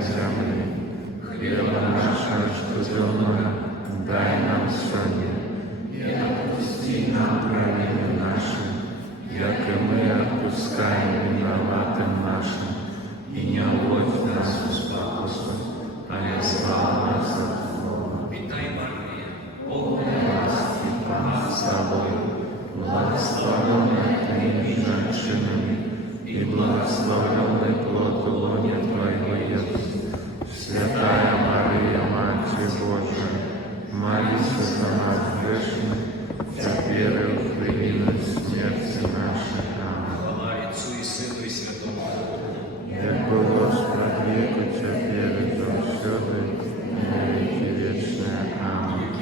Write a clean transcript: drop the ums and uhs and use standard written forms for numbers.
на землю. Хлеба нашего щоденного дай нам сьогодні, і отпусти нам провини наші, як і ми отпускаємо виноватым